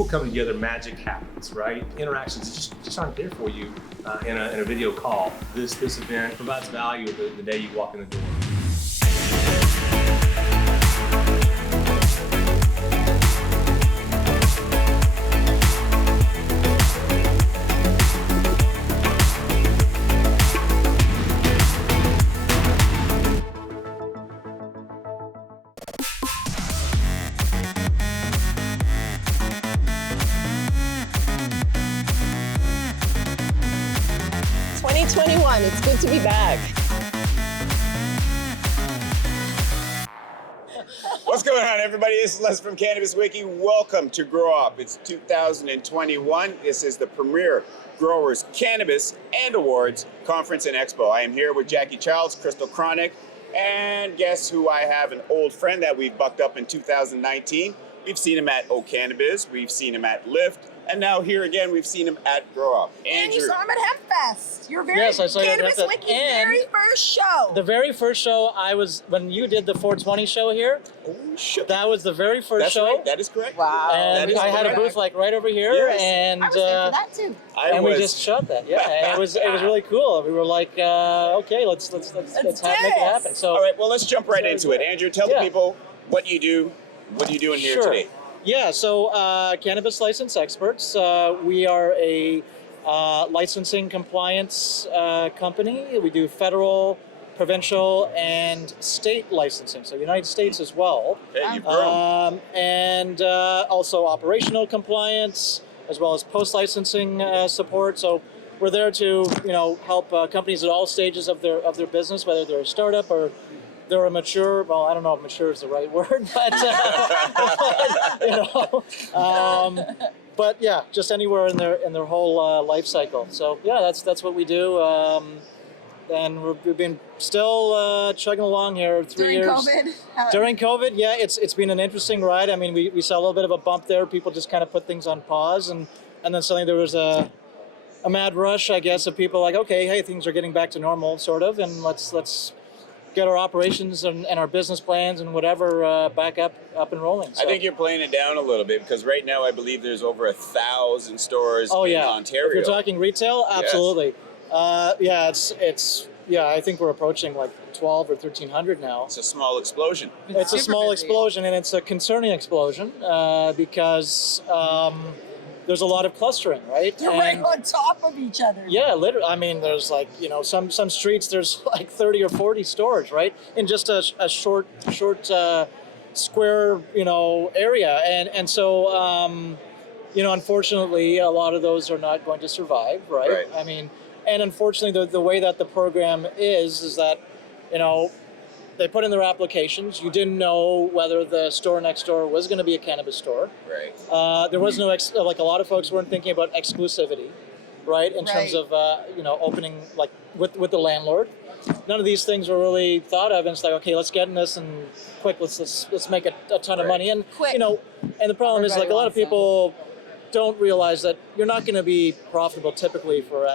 people come together, magic happens, right? Interactions just aren't there for you in a video call. This event provides value the day you walk in the door. It's good to be back. What's going on, everybody? This is Les from Cannabis Wiki. Welcome to Grow Up. It's 2021. This is the premier Growers Cannabis and Awards Conference and Expo. I am here with Jackie Childs, Crystal Chronic, and guess who I have? An old friend that we've bucked up in 2019. We've seen him at Cannabis, we've seen him at Lyft, and now here again, we've seen him at Grow Up. And you saw him at HempFest. Your very yes, I saw Cannabis you at Wiki's and very first show. The very first show I was, when you did the 420 show here, that was the very first That's show. Right. That is correct. Wow. And I had a booth like right over here, Yes. and I was there for that too. we just shot that. Yeah, and it was really cool. We were like, okay, let's make it happen. So all right, well, let's jump right into it. Andrew, tell the people what you do. What are you doing here today? Yeah, so cannabis license experts. We are a licensing compliance company. We do federal, provincial, and state licensing, so United States as well. Okay, you've grown. And also operational compliance, as well as post-licensing support. So we're there to help companies at all stages of their business, whether they're a startup or they're a mature, well, I don't know if mature is the right word, but but yeah, just anywhere in their whole life cycle. So yeah, that's what we do, and we've been still chugging along here 3 years. During COVID, yeah, it's been an interesting ride. I mean, we saw a little bit of a bump there. People just kind of put things on pause, and then suddenly there was a mad rush, I guess, of people like, okay, hey, things are getting back to normal, sort of, and let's get our operations and our business plans and whatever back up and rolling. So. I think you're playing it down a little bit because right now I believe there's over 1,000 stores in Ontario. If you're talking retail, absolutely. Yes. I think we're approaching like 12 or 1,300 now. It's a small explosion. It's a small explosion, and it's a concerning explosion because there's a lot of clustering, right? You're right on top of each other. Yeah, literally. I mean, there's like, some streets, there's like 30 or 40 stores, right? In just a short square, area. And so, unfortunately, a lot of those are not going to survive, right? I mean, and unfortunately, the way that the program is that, they put in their applications. You didn't know whether the store next door was going to be a cannabis store. Right. There was no, like a lot of folks weren't thinking about exclusivity, right? In terms of, opening like with the landlord. None of these things were really thought of. And it's like, okay, let's get in this and quick, let's make a ton of money. And, quick. And the problem is like a lot of people don't realize that you're not going to be profitable typically for,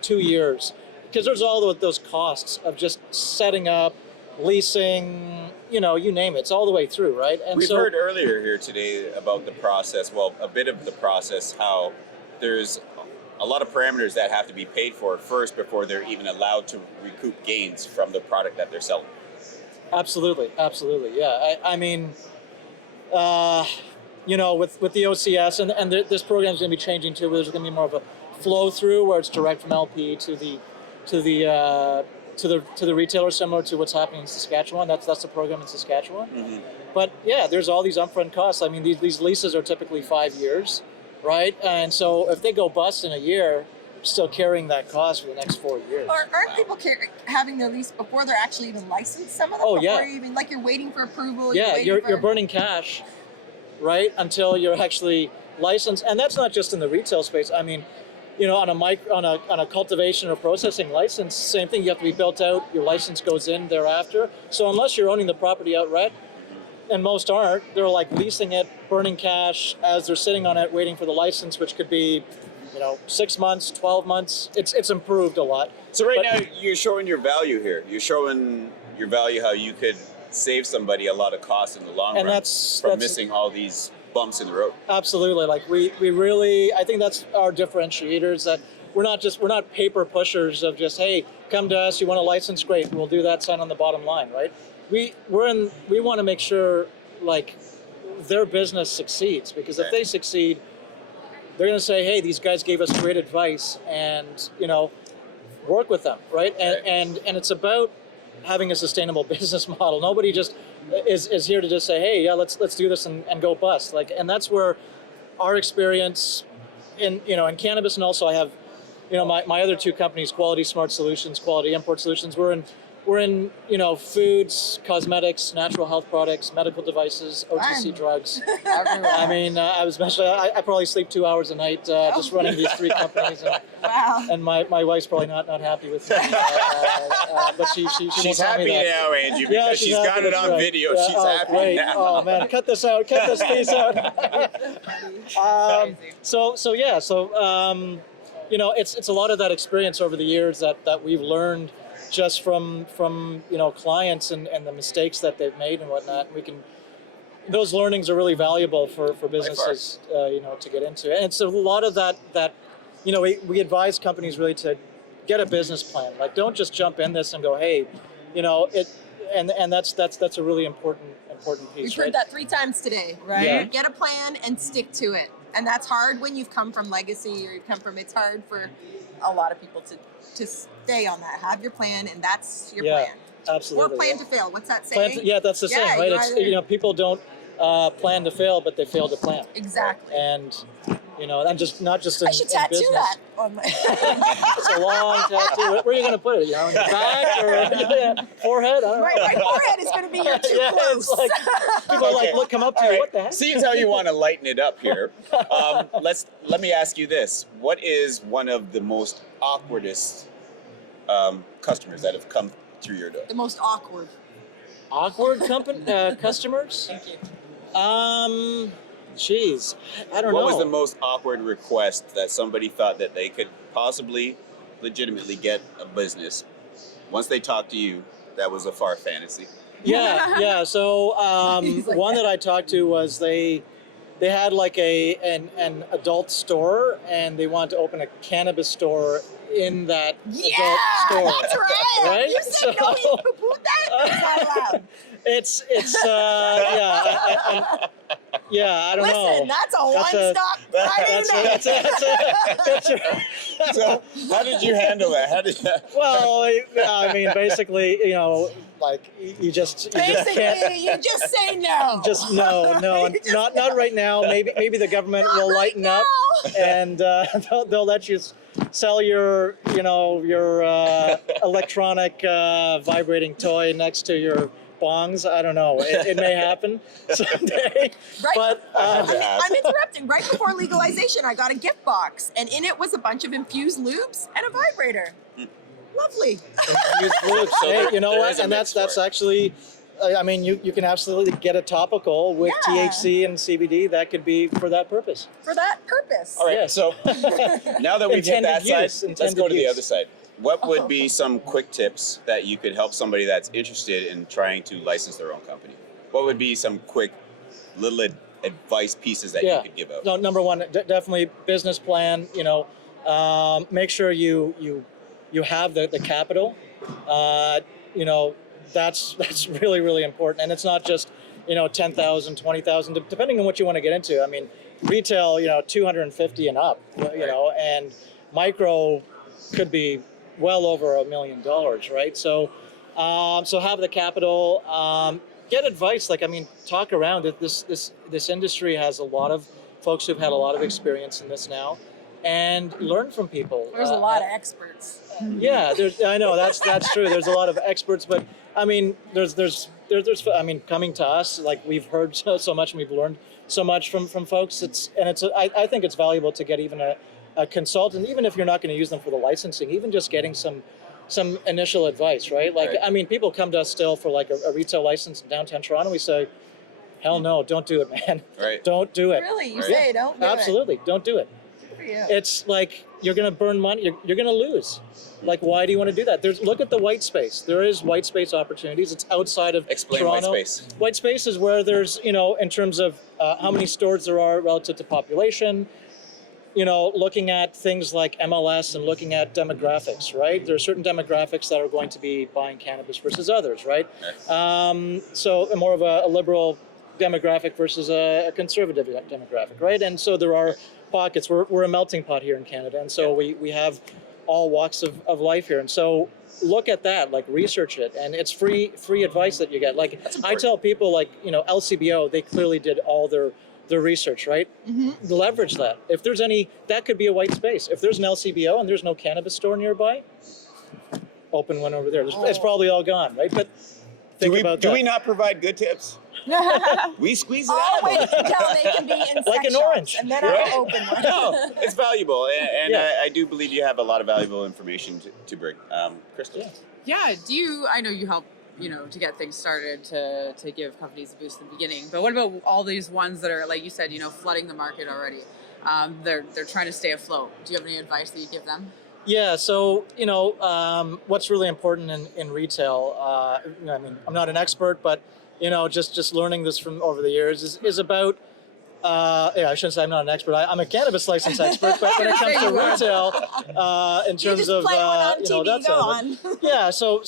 2 years. Because there's all those costs of just setting up, leasing, you name it. It's all the way through, right? And We've heard earlier here today about the process, well, a bit of the process, how there's a lot of parameters that have to be paid for first before they're even allowed to recoup gains from the product that they're selling. Absolutely, yeah. I mean, with the OCS, and this program is going to be changing too, where there's going to be more of a flow through where it's direct from LP to the retailer, similar to what's happening in Saskatchewan. That's the program in Saskatchewan. Mm-hmm. But yeah, there's all these upfront costs. I mean, these leases are typically 5 years, right? And so if they go bust in a year, you're still carrying that cost for the next 4 years. Aren't people having their lease before they're actually even licensed? Some of them. Oh yeah. You're waiting for approval. Yeah, you're burning cash, right, until you're actually licensed, and that's not just in the retail space. I mean, on a cultivation or processing license, same thing. You have to be built out. Your license goes in thereafter. So unless you're owning the property outright, and most aren't, they're like leasing it, burning cash as they're sitting on it, waiting for the license, which could be, 6 months, 12 months. It's improved a lot. So now you're showing your value here. You're showing your value, how you could save somebody a lot of costs in the long run from missing all these bumps in the road. Absolutely. Like we really, I think that's our differentiators, that we're not paper pushers of just, hey, come to us, you want a license, great, we'll do that, sign on the bottom line, right? We want to make sure like their business succeeds, because if they succeed, they're going to say, hey, these guys gave us great advice, and work with them, right? And it's about having a sustainable business model. Nobody just is here to just say, hey, yeah, let's do this and go bust. Like, and that's where our experience in cannabis, and also I have my other two companies, Quality Smart Solutions, Quality Import Solutions. We're in foods, cosmetics, natural health products, medical devices, OTC drugs. I mean, I probably sleep 2 hours a night just running these three companies. And, Wow. and my wife's probably not happy with me, but she's She's happy now, Angie, because Yeah, she's happy, got it that's on right. video. Yeah, She's happy great. now. Oh man, cut this out. Cut this piece out. It's a lot of that experience over the years that we've learned just from clients and the mistakes that they've made and whatnot. Those learnings are really valuable for businesses to get into. And it's a lot of that we advise companies really to get a business plan. Like, don't just jump in this and go, hey, and that's a really important piece. We've heard that 3 times today, right? Yeah. Get a plan and stick to it. And that's hard when you've come from legacy, or it's hard for a lot of people to stay on that. Have your plan, and that's your plan. Absolutely. Or plan to fail. What's that saying? That's the saying, right? It's people don't plan to fail, but they fail to plan. Exactly. And and just not just in I should in tattoo business. that on my. It's a long tattoo. Where are you going to put it? On your back or forehead? I don't know. My forehead is going to be your too close. It's like people come up to you. What the heck? Seems how you want to lighten it up here. Let me ask you this: what is one of the most awkwardest customers that have come through your door? The most awkward. Awkward customers? Thank you. Geez, I don't know. What was the most awkward request that somebody thought that they could possibly legitimately get a business? Once they talked to you, that was a far fantasy. Yeah. So He's like one that. that I talked to was they had like an adult store, and they wanted to open a cannabis store in that adult store. That's right. Right? You said no, you poo-pooed that? It's not allowed. It's I don't know. Listen, that's a one-stop Friday night. So, how did you handle that? How did that? Well, I mean, basically, like you just Basically, can't. you just say no. Just no, You just not right now. Maybe the government Not will right lighten up, and they'll let you sell your electronic vibrating toy next to your bongs. I don't know. It may happen someday. Right. But I'm interrupting. Right before legalization, I got a gift box, and in it was a bunch of infused lubes and a vibrator. Lovely. infused lubes. So Hey, you know there what? is a And mix that's for it. actually. I mean, you can absolutely get a topical with Yeah. THC and CBD. That could be for that purpose. For that purpose. All right. Yeah. So now that we've hit Intended that use, side, let's intended go to the use. other side. What would be some quick tips that you could help somebody that's interested in trying to license their own company? What would be some quick little advice pieces that you could give out? No, number one, definitely business plan. Make sure you have the capital. That's really, really important. And it's not just 10,000, 20,000, depending on what you want to get into. I mean, retail, 250 and up. And micro could be well over $1 million, right? So have the capital. Get advice. Talk around it. This industry has a lot of folks who've had a lot of experience in this now, and learn from people. There's a lot of experts. Yeah, I know that's true. There's a lot of experts, but I mean, there's coming to us, like we've heard so much and we've learned so much from folks. I think it's valuable to get even a consultant, even if you're not going to use them for the licensing, even just getting some initial advice, right? Like, Right. I mean, people come to us still for like a retail license in downtown Toronto. We say, hell no, don't do it, man. Right. Don't do it. Really? You Right. say don't do Absolutely, don't do it. it. Good for you. It's like, you're going to burn money. You're going to lose. Like, why do you want to do that? Look at the white space. There is white space opportunities. It's outside of Explain Toronto. white space. White space is where there's, in terms of how many stores there are relative to population, looking at things like MLS and looking at demographics, right? There are certain demographics that are going to be buying cannabis versus others, right? So more of a liberal demographic versus a conservative demographic, right? And so there are pockets. We're a melting pot here in Canada, and so we have all walks of life here. And so look at that, like research it, and it's free advice that you get. Like I tell people, like, LCBO, they clearly did all their research, right? Leverage that. If there's that could be a white space. If there's an LCBO and there's no cannabis store nearby, open one over there. It's probably all gone, right? But think about that. Do we not provide good tips? We squeeze it I'll out. wait until they can be in Like an sex orange, shops, and then right? I'll open one. No, it's valuable, and Yeah. I do believe you have a lot of valuable information to bring. Crystal? Yeah. Yeah, I know you help, to get things started to give companies a boost in the beginning. But what about all these ones that are, like you said, flooding the market already? They're trying to stay afloat. Do you have any advice that you give them? Yeah, so, what's really important in retail, I mean, I'm not an expert, but, just learning this from over the years is about, I shouldn't say I'm not an expert. I'm a cannabis license expert, but when it comes to retail, in You terms just of, play one on TV, that go side of it. on. Yeah, so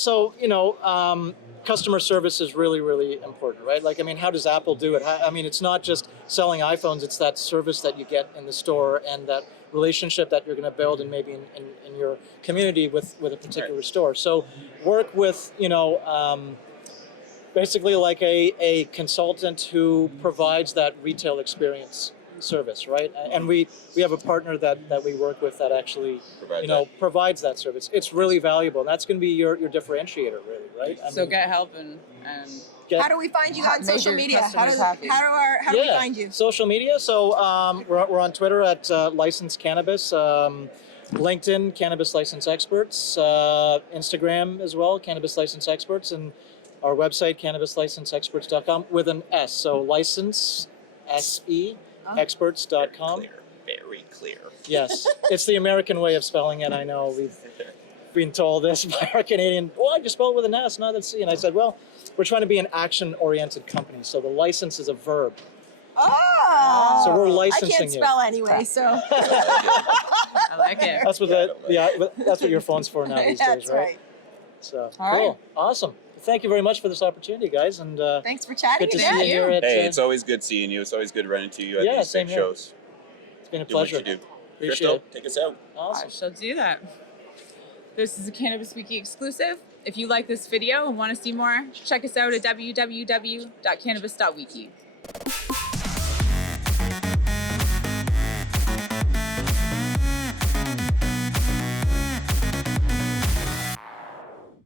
customer service is really, really important, right? Like, I mean, how does Apple do it? I mean, it's not just selling iPhones, it's that service that you get in the store and that relationship that you're going to build and maybe in your community with a particular store. So work with, basically like a consultant who provides that retail experience service, right? And we have a partner that we work with that actually provides that service. It's really valuable, and that's going to be your differentiator, really, right? So get help and How do we find you on Make social your media? How customers do happy. do we find you? Social media. So we're on Twitter at Licensed Cannabis, LinkedIn Cannabis License Experts, Instagram as well, Cannabis License Experts, and our website cannabislicenseexperts.com with an S. So license SE experts.com. Clear. Very clear. Yes, it's the American way of spelling it. I know we've been told this by our Canadian. Well, I just spelled it with an S, not a C. And I said, well, we're trying to be an action-oriented company, so the license is a verb. Oh. So we're I licensing can't you. spell anyway, so. I like it. That's what that's what your phone's for now these That's days, right? right. So All cool, right. awesome. Thank you very much for this opportunity, guys, and Thanks for chatting good to again. see you here at. Hey, it's always good seeing you. It's always good running to you at Yeah, these same big here. shows. It's been a Do what pleasure. you do. Appreciate Crystal, it. take us out. Awesome. I shall do that. This is a Cannabis Wiki exclusive. If you like this video and want to see more, check us out at www.cannabis.wiki.